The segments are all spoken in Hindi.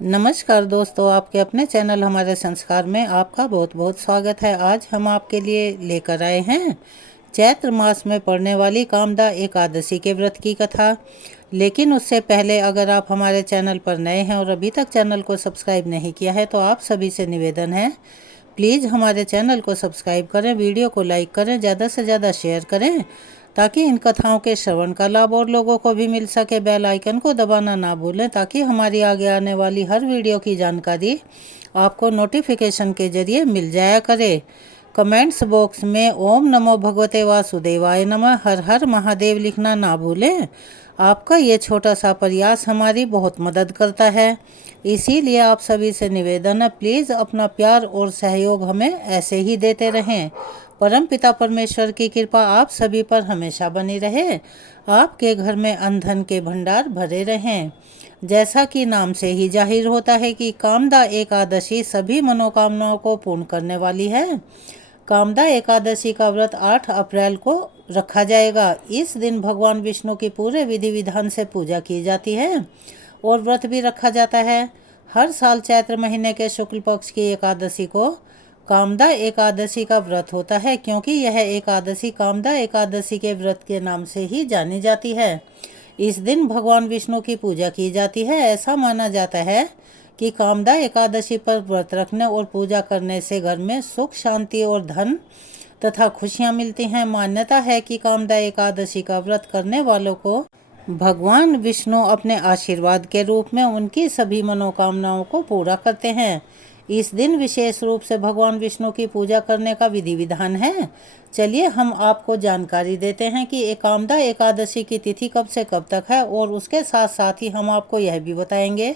नमस्कार दोस्तों, आपके अपने चैनल हमारे संस्कार में आपका बहुत बहुत स्वागत है। आज हम आपके लिए लेकर आए हैं चैत्र मास में पड़ने वाली कामदा एकादशी के व्रत की कथा। लेकिन उससे पहले अगर आप हमारे चैनल पर नए हैं और अभी तक चैनल को सब्सक्राइब नहीं किया है तो आप सभी से निवेदन है, प्लीज़ हमारे चैनल को सब्सक्राइब करें, वीडियो को लाइक करें, ज़्यादा से ज़्यादा शेयर करें ताकि इन कथाओं के श्रवण का लाभ और लोगों को भी मिल सके। बेल आइकन को दबाना ना भूलें ताकि हमारी आगे आने वाली हर वीडियो की जानकारी आपको नोटिफिकेशन के जरिए मिल जाया करे। कमेंट्स बॉक्स में ओम नमो भगवते वासुदेवाय नमः, हर हर महादेव लिखना ना भूलें। आपका ये छोटा सा प्रयास हमारी बहुत मदद करता है, इसीलिए आप सभी से निवेदन है, प्लीज़ अपना प्यार और सहयोग हमें ऐसे ही देते रहें। परम पिता परमेश्वर की कृपा आप सभी पर हमेशा बनी रहे, आपके घर में अन्न धन के भंडार भरे रहें। जैसा कि नाम से ही जाहिर होता है कि कामदा एकादशी सभी मनोकामनाओं को पूर्ण करने वाली है। कामदा एकादशी का व्रत 8 अप्रैल को रखा जाएगा। इस दिन भगवान विष्णु की पूरे विधि विधान से पूजा की जाती है और व्रत भी रखा जाता है। हर साल चैत्र महीने के शुक्ल पक्ष की एकादशी को कामदा एकादशी का व्रत होता है, क्योंकि यह एकादशी कामदा एकादशी के व्रत के नाम से ही जानी जाती है। इस दिन भगवान विष्णु की पूजा की जाती है। ऐसा माना जाता है कि कामदा एकादशी पर व्रत रखने और पूजा करने से घर में सुख, शांति और धन तथा खुशियां मिलती हैं। मान्यता है कि कामदा एकादशी का व्रत करने वालों को भगवान विष्णु अपने आशीर्वाद के रूप में उनकी सभी मनोकामनाओं को पूरा करते हैं। इस दिन विशेष रूप से भगवान विष्णु की पूजा करने का विधि विधान है। चलिए हम आपको जानकारी देते हैं कि कामदा एकादशी की तिथि कब से कब तक है, और उसके साथ साथ ही हम आपको यह भी बताएंगे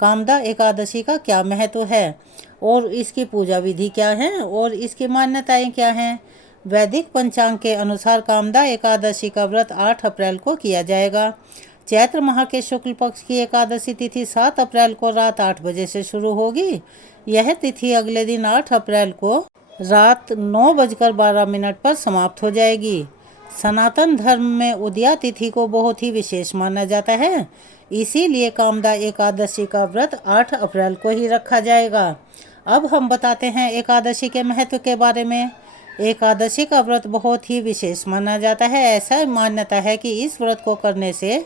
कामदा एकादशी का क्या महत्व है और इसकी पूजा विधि क्या है और इसकी मान्यताएं क्या हैं। वैदिक पंचांग के अनुसार कामदा एकादशी का व्रत 8 अप्रैल को किया जाएगा। चैत्र माह के शुक्ल पक्ष की एकादशी तिथि 7 अप्रैल को रात 8 बजे से शुरू होगी। यह तिथि अगले दिन 8 अप्रैल को रात 9:12 पर समाप्त हो जाएगी। सनातन धर्म में उदया तिथि को बहुत ही विशेष माना जाता है, इसीलिए कामदा एकादशी का व्रत 8 अप्रैल को ही रखा जाएगा। अब हम बताते हैं एकादशी के महत्व के बारे में। एकादशी का व्रत बहुत ही विशेष माना जाता है। ऐसा मान्यता है कि इस व्रत को करने से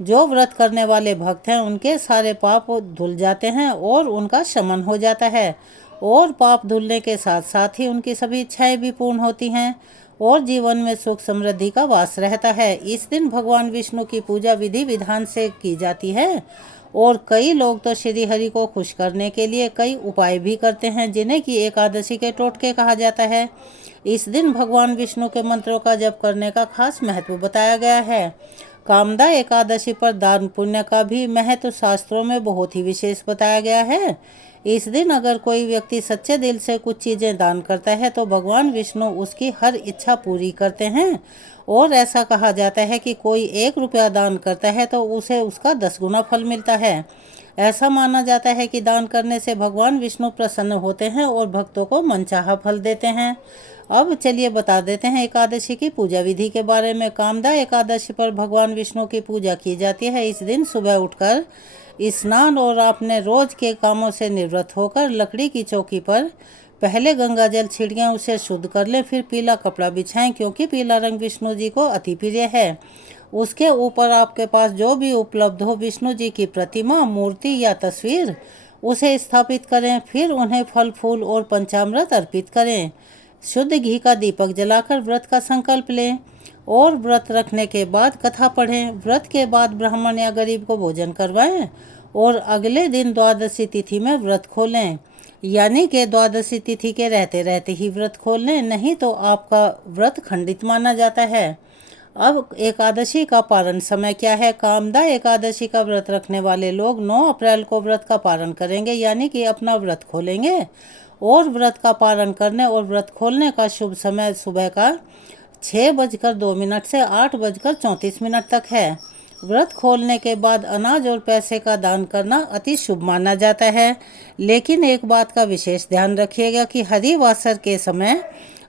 जो व्रत करने वाले भक्त हैं उनके सारे पाप धुल जाते हैं और उनका शमन हो जाता है, और पाप धुलने के साथ साथ ही उनकी सभी इच्छाएं भी पूर्ण होती हैं और जीवन में सुख समृद्धि का वास रहता है। इस दिन भगवान विष्णु की पूजा विधि विधान से की जाती है और कई लोग तो श्री हरि को खुश करने के लिए कई उपाय भी करते हैं, जिन्हें कि एकादशी के टोटके कहा जाता है। इस दिन भगवान विष्णु के मंत्रों का जप करने का खास महत्व बताया गया है। कामदा एकादशी पर दान पुण्य का भी महत्व शास्त्रों में बहुत ही विशेष बताया गया है। इस दिन अगर कोई व्यक्ति सच्चे दिल से कुछ चीज़ें दान करता है तो भगवान विष्णु उसकी हर इच्छा पूरी करते हैं, और ऐसा कहा जाता है कि कोई 1 रुपया दान करता है तो उसे उसका 10 गुना फल मिलता है। ऐसा माना जाता है कि दान करने से भगवान विष्णु प्रसन्न होते हैं और भक्तों को मनचाहा फल देते हैं। अब चलिए बता देते हैं एकादशी की पूजा विधि के बारे में। कामदा एकादशी पर भगवान विष्णु की पूजा की जाती है। इस दिन सुबह उठकर स्नान और अपने रोज के कामों से निवृत्त होकर लकड़ी की चौकी पर पहले गंगा जल छिड़कें, उसे शुद्ध कर लें, फिर पीला कपड़ा बिछाएं, क्योंकि पीला रंग विष्णु जी को अति प्रिय है। उसके ऊपर आपके पास जो भी उपलब्ध हो विष्णु जी की प्रतिमा, मूर्ति या तस्वीर, उसे स्थापित करें। फिर उन्हें फल फूल और पंचामृत अर्पित करें। शुद्ध घी का दीपक जलाकर व्रत का संकल्प लें और व्रत रखने के बाद कथा पढ़ें। व्रत के बाद ब्राह्मण या गरीब को भोजन करवाएं और अगले दिन द्वादशी तिथि में व्रत खोलें, यानी कि द्वादशी तिथि के रहते रहते ही व्रत खोल लें, नहीं तो आपका व्रत खंडित माना जाता है। अब एकादशी का पारण समय क्या है। कामदा एकादशी का व्रत रखने वाले लोग 9 अप्रैल को व्रत का पारण करेंगे, यानी कि अपना व्रत खोलेंगे, और व्रत का पारण करने और व्रत खोलने का शुभ समय सुबह का 6:02 से 8:34 तक है। व्रत खोलने के बाद अनाज और पैसे का दान करना अति शुभ माना जाता है। लेकिन एक बात का विशेष ध्यान रखिएगा कि हरिवासर के समय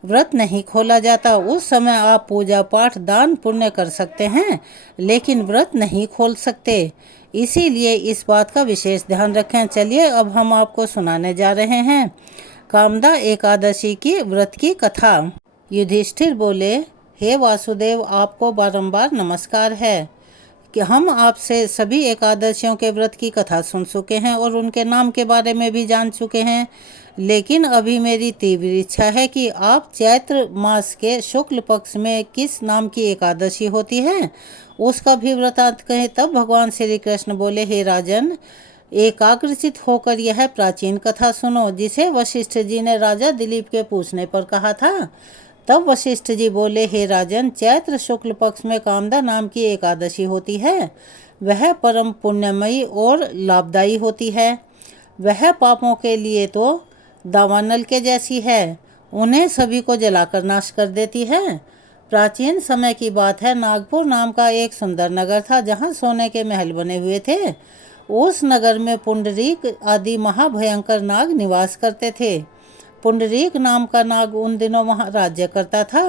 व्रत नहीं खोला जाता। उस समय आप पूजा पाठ दान पुण्य कर सकते हैं, लेकिन व्रत नहीं खोल सकते। इसीलिए इस बात का विशेष ध्यान रखें। चलिए अब हम आपको सुनाने जा रहे हैं कामदा एकादशी की व्रत की कथा। युधिष्ठिर बोले, हे वासुदेव, आपको बारंबार नमस्कार है कि हम आपसे सभी एकादशियों के व्रत की कथा सुन चुके हैं और उनके नाम के बारे में भी जान चुके हैं। लेकिन अभी मेरी तीव्र इच्छा है कि आप चैत्र मास के शुक्ल पक्ष में किस नाम की एकादशी होती है उसका भी वृतांत कहें। तब भगवान श्री कृष्ण बोले, हे राजन, एकाग्रचित होकर यह प्राचीन कथा सुनो जिसे वशिष्ठ जी ने राजा दिलीप के पूछने पर कहा था। तब वशिष्ठ जी बोले, हे राजन, चैत्र शुक्ल पक्ष में कामदा नाम की एकादशी होती है। वह परम पुण्यमयी और लाभदायी होती है। वह पापों के लिए तो दावानल के जैसी है, उन्हें सभी को जलाकर नाश कर देती है। प्राचीन समय की बात है, नागपुर नाम का एक सुंदर नगर था जहाँ सोने के महल बने हुए थे। उस नगर में पुंडरीक आदि महाभयंकर नाग निवास करते थे। पुंडरीक नाम का नाग उन दिनों वहाँ राज्य करता था।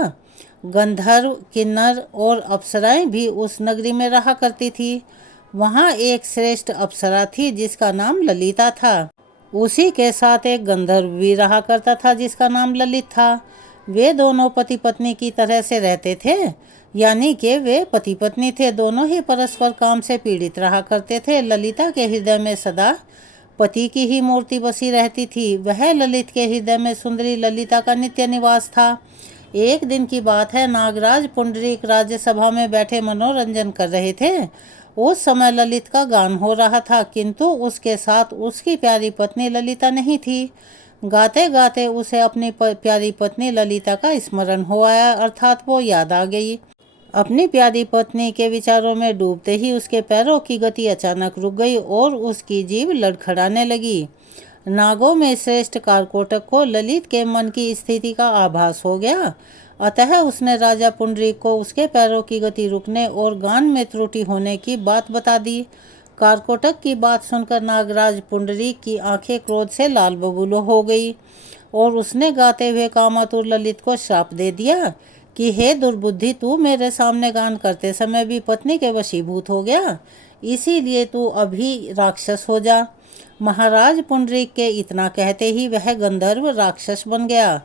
गंधर्व, किन्नर और अप्सराएं भी उस नगरी में रहा करती थी। वहाँ एक श्रेष्ठ अप्सरा थी जिसका नाम ललिता था। उसी के साथ एक गंधर्व भी रहा करता था जिसका नाम ललित था। वे दोनों पति पत्नी की तरह से रहते थे, यानी कि वे पति पत्नी थे। दोनों ही परस्पर काम से पीड़ित रहा करते थे। ललिता के हृदय में सदा पति की ही मूर्ति बसी रहती थी। वह ललित के हृदय में सुंदरी ललिता का नित्य निवास था। एक दिन की बात है, नागराज पुंडरीक राज्यसभा में बैठे मनोरंजन कर रहे थे। उस समय ललित का गान हो रहा था, किंतु उसके साथ उसकी प्यारी पत्नी ललिता नहीं थी। गाते गाते उसे अपनी प्यारी पत्नी ललिता का स्मरण हो आया, अर्थात वो याद आ गई। अपनी प्यारी पत्नी के विचारों में डूबते ही उसके पैरों की गति अचानक रुक गई और उसकी जीभ लड़खड़ाने लगी। नागों में श्रेष्ठ कारकोटक को ललित के मन की स्थिति का आभास हो गया। अतः उसने राजा पुंडरीक को उसके पैरों की गति रुकने और गान में त्रुटि होने की बात बता दी। कारकोटक की बात सुनकर नागराज पुंडरीक की आंखें क्रोध से लाल बबूल हो गई और उसने गाते हुए कामातुर ललित को श्राप दे दिया कि हे दुर्बुद्धि, तू मेरे सामने गान करते समय भी पत्नी के वशीभूत हो गया, इसीलिए तू अभी राक्षस हो जा। महाराज पुंडरीक के इतना कहते ही वह गंधर्व राक्षस बन गया।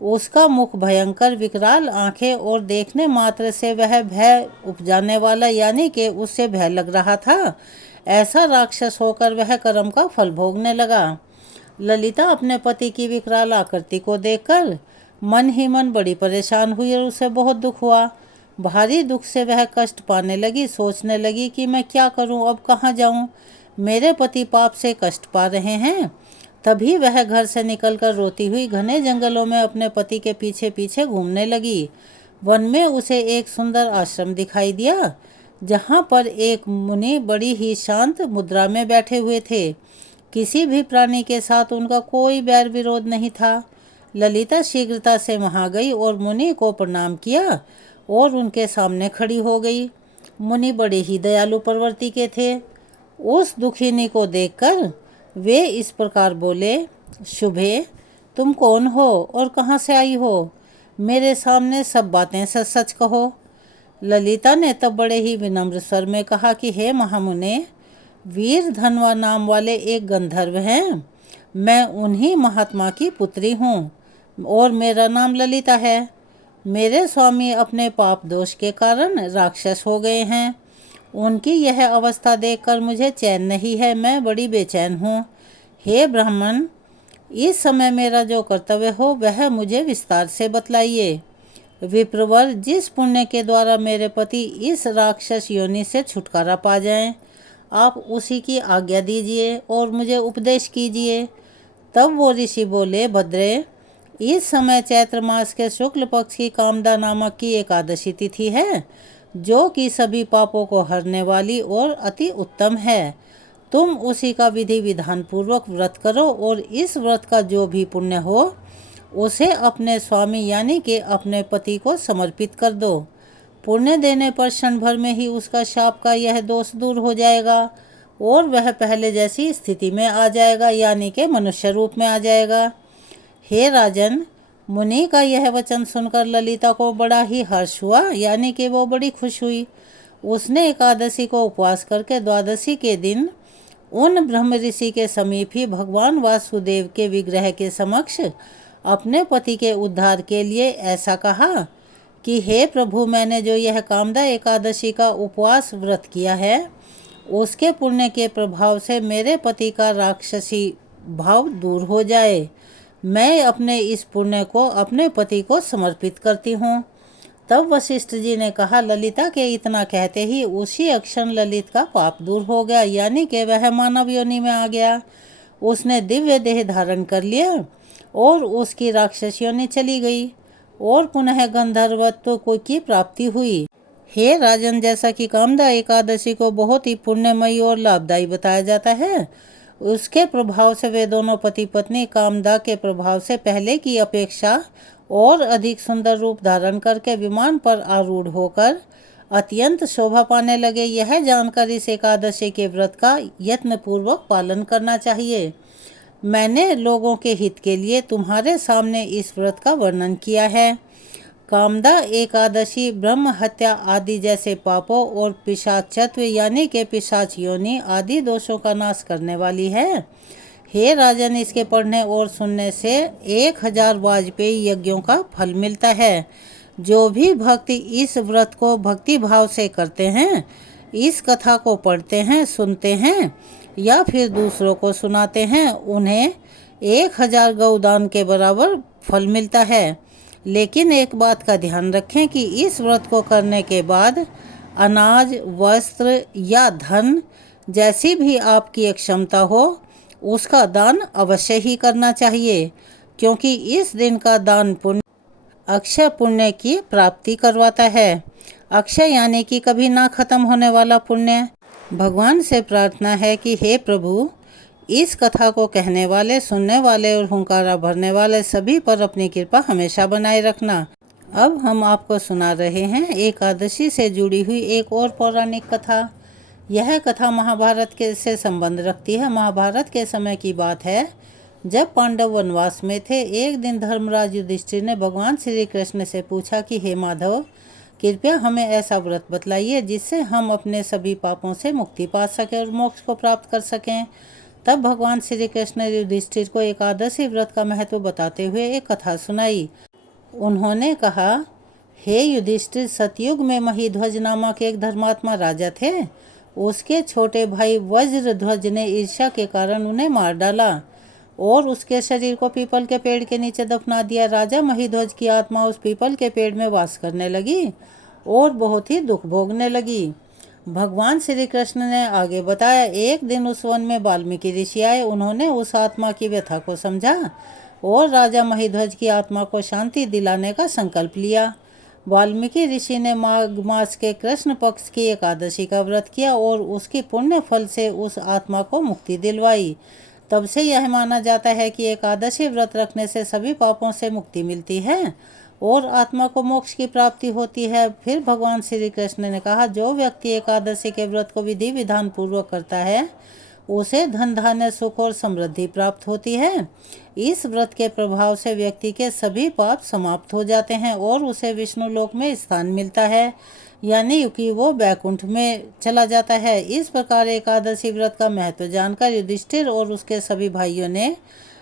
उसका मुख भयंकर, विकराल आंखें और देखने मात्र से वह भय उपजाने वाला, यानी कि उससे भय लग रहा था। ऐसा राक्षस होकर वह कर्म का फल भोगने लगा। ललिता अपने पति की विकराल आकृति को देखकर मन ही मन बड़ी परेशान हुई और उसे बहुत दुख हुआ। भारी दुख से वह कष्ट पाने लगी। सोचने लगी कि मैं क्या करूं, अब कहाँ जाऊं, मेरे पति पाप से कष्ट पा रहे हैं। तभी वह घर से निकलकर रोती हुई घने जंगलों में अपने पति के पीछे पीछे घूमने लगी। वन में उसे एक सुंदर आश्रम दिखाई दिया जहाँ पर एक मुनि बड़ी ही शांत मुद्रा में बैठे हुए थे। किसी भी प्राणी के साथ उनका कोई बैर विरोध नहीं था। ललिता शीघ्रता से वहाँ गई और मुनि को प्रणाम किया और उनके सामने खड़ी हो गई। मुनि बड़े ही दयालु प्रवृत्ति के थे। उस दुखिनी को देखकर वे इस प्रकार बोले, शुभे, तुम कौन हो और कहाँ से आई हो? मेरे सामने सब बातें सच सच कहो। ललिता ने तब बड़े ही विनम्र स्वर में कहा कि हे महामुने, वीर धनवा नाम वाले एक गंधर्व हैं। मैं उन्हीं महात्मा की पुत्री हूँ और मेरा नाम ललिता है। मेरे स्वामी अपने पाप दोष के कारण राक्षस हो गए हैं। उनकी यह अवस्था देखकर मुझे चैन नहीं है, मैं बड़ी बेचैन हूँ। हे ब्राह्मण, इस समय मेरा जो कर्तव्य हो वह मुझे विस्तार से बतलाइए। विप्रवर, जिस पुण्य के द्वारा मेरे पति इस राक्षस योनि से छुटकारा पा जाएं, आप उसी की आज्ञा दीजिए और मुझे उपदेश कीजिए। तब वो ऋषि बोले, भद्रे, इस समय चैत्र मास के शुक्ल पक्ष की कामदा नामक की एकादशी तिथि है, जो कि सभी पापों को हरने वाली और अति उत्तम है। तुम उसी का विधि विधान पूर्वक व्रत करो और इस व्रत का जो भी पुण्य हो उसे अपने स्वामी यानी कि अपने पति को समर्पित कर दो। पुण्य देने पर क्षण भर में ही उसका शाप का यह दोष दूर हो जाएगा और वह पहले जैसी स्थिति में आ जाएगा, यानी कि मनुष्य रूप में आ जाएगा। हे राजन, मुनि का यह वचन सुनकर ललिता को बड़ा ही हर्ष हुआ, यानी कि वो बड़ी खुश हुई। उसने एकादशी को उपवास करके द्वादशी के दिन उन ब्रह्म ऋषि के समीप ही भगवान वासुदेव के विग्रह के समक्ष अपने पति के उद्धार के लिए ऐसा कहा कि हे प्रभु, मैंने जो यह कामदा एकादशी का उपवास व्रत किया है उसके पुण्य के प्रभाव से मेरे पति का राक्षसी भाव दूर हो जाए। मैं अपने इस पुण्य को अपने पति को समर्पित करती हूँ। तब वशिष्ठ जी ने कहा, ललिता के इतना कहते ही उसी अक्षण ललित का पाप दूर हो गया, यानी कि वह मानव योनि में आ गया। उसने दिव्य देह धारण कर लिया और उसकी राक्षस योनि चली गई और पुनः गंधर्वत्व को की प्राप्ति हुई। हे राजन, जैसा कि कामदा एकादशी को बहुत ही पुण्यमयी और लाभदायी बताया जाता है, उसके प्रभाव से वे दोनों पति पत्नी कामदा के प्रभाव से पहले की अपेक्षा और अधिक सुंदर रूप धारण करके विमान पर आरूढ़ होकर अत्यंत शोभा पाने लगे। यह जानकर इस एकादशी के व्रत का यत्नपूर्वक पालन करना चाहिए। मैंने लोगों के हित के लिए तुम्हारे सामने इस व्रत का वर्णन किया है। कामदा एकादशी ब्रह्म हत्या आदि जैसे पापों और पिशाचत्व यानी के पिशाच योनि आदि दोषों का नाश करने वाली है। हे राजन, इसके पढ़ने और सुनने से 1000 वाजपेयी यज्ञों का फल मिलता है। जो भी भक्त इस व्रत को भक्ति भाव से करते हैं, इस कथा को पढ़ते हैं, सुनते हैं या फिर दूसरों को सुनाते हैं, उन्हें 1000 गौदान के बराबर फल मिलता है। लेकिन एक बात का ध्यान रखें कि इस व्रत को करने के बाद अनाज, वस्त्र या धन जैसी भी आपकी क्षमता हो उसका दान अवश्य ही करना चाहिए, क्योंकि इस दिन का दान पुण्य अक्षय पुण्य की प्राप्ति करवाता है। अक्षय यानी कि कभी ना खत्म होने वाला पुण्य। भगवान से प्रार्थना है कि हे प्रभु, इस कथा को कहने वाले, सुनने वाले और हुंकारा भरने वाले सभी पर अपनी कृपा हमेशा बनाए रखना। अब हम आपको सुना रहे हैं एकादशी से जुड़ी हुई एक और पौराणिक कथा। यह कथा महाभारत के से संबंध रखती है। महाभारत के समय की बात है, जब पांडव वनवास में थे। एक दिन धर्मराज युधिष्ठिर ने भगवान श्री कृष्ण से पूछा कि हे माधव, कृपया हमें ऐसा व्रत बतलाइए जिससे हम अपने सभी पापों से मुक्ति पा सकें और मोक्ष को प्राप्त कर सकें। तब भगवान श्री कृष्ण ने युधिष्ठिर को एकादशी व्रत का महत्व बताते हुए एक कथा सुनाई। उन्होंने कहा, हे युधिष्ठिर, सतयुग में महीध्वज नामक एक धर्मात्मा राजा थे। उसके छोटे भाई वज्रध्वज ने ईर्ष्या के कारण उन्हें मार डाला और उसके शरीर को पीपल के पेड़ के नीचे दफना दिया। राजा महीध्वज की आत्मा उस पीपल के पेड़ में वास करने लगी और बहुत ही दुख भोगने लगी। भगवान श्री कृष्ण ने आगे बताया, एक दिन उस वन में वाल्मीकि ऋषि आए। उन्होंने उस आत्मा की व्यथा को समझा और राजा महीध्वज की आत्मा को शांति दिलाने का संकल्प लिया। वाल्मीकि ऋषि ने माघ मास के कृष्ण पक्ष की एकादशी का व्रत किया और उसकी पुण्य फल से उस आत्मा को मुक्ति दिलवाई। तब से यह माना जाता है कि एकादशी व्रत रखने से सभी पापों से मुक्ति मिलती है और आत्मा को मोक्ष की प्राप्ति होती है। फिर भगवान श्री कृष्ण ने कहा, जो व्यक्ति एकादशी के व्रत को विधि विधान पूर्वक करता है उसे धन धान्य सुख और समृद्धि प्राप्त होती है। इस व्रत के प्रभाव से व्यक्ति के सभी पाप समाप्त हो जाते हैं और उसे विष्णु लोक में स्थान मिलता है, यानी कि वो बैकुंठ में चला जाता है। इस प्रकार एकादशी व्रत का महत्व जानकर युधिष्ठिर और उसके सभी भाइयों ने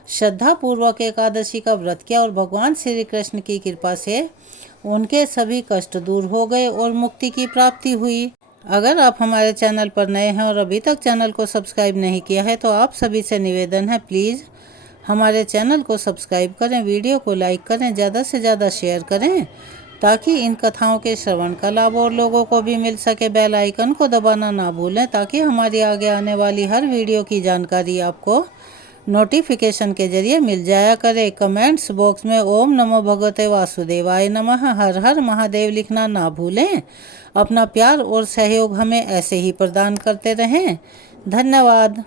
श्रद्धा पूर्वक एकादशी का व्रत किया और भगवान श्री कृष्ण की कृपा से उनके सभी कष्ट दूर हो गए और मुक्ति की प्राप्ति हुई। अगर आप हमारे चैनल पर नए हैं और अभी तक चैनल को सब्सक्राइब नहीं किया है तो आप सभी से निवेदन है, प्लीज़ हमारे चैनल को सब्सक्राइब करें, वीडियो को लाइक करें, ज़्यादा से ज़्यादा शेयर करें ताकि इन कथाओं के श्रवण का लाभ और लोगों को भी मिल सके। बेल आइकन को दबाना ना भूलें ताकि हमारी आगे आने वाली हर वीडियो की जानकारी आपको नोटिफिकेशन के जरिए मिल जाया करे। कमेंट्स बॉक्स में ओम नमो भगवते वासुदेवाय नमः, हर हर महादेव लिखना ना भूलें। अपना प्यार और सहयोग हमें ऐसे ही प्रदान करते रहें। धन्यवाद।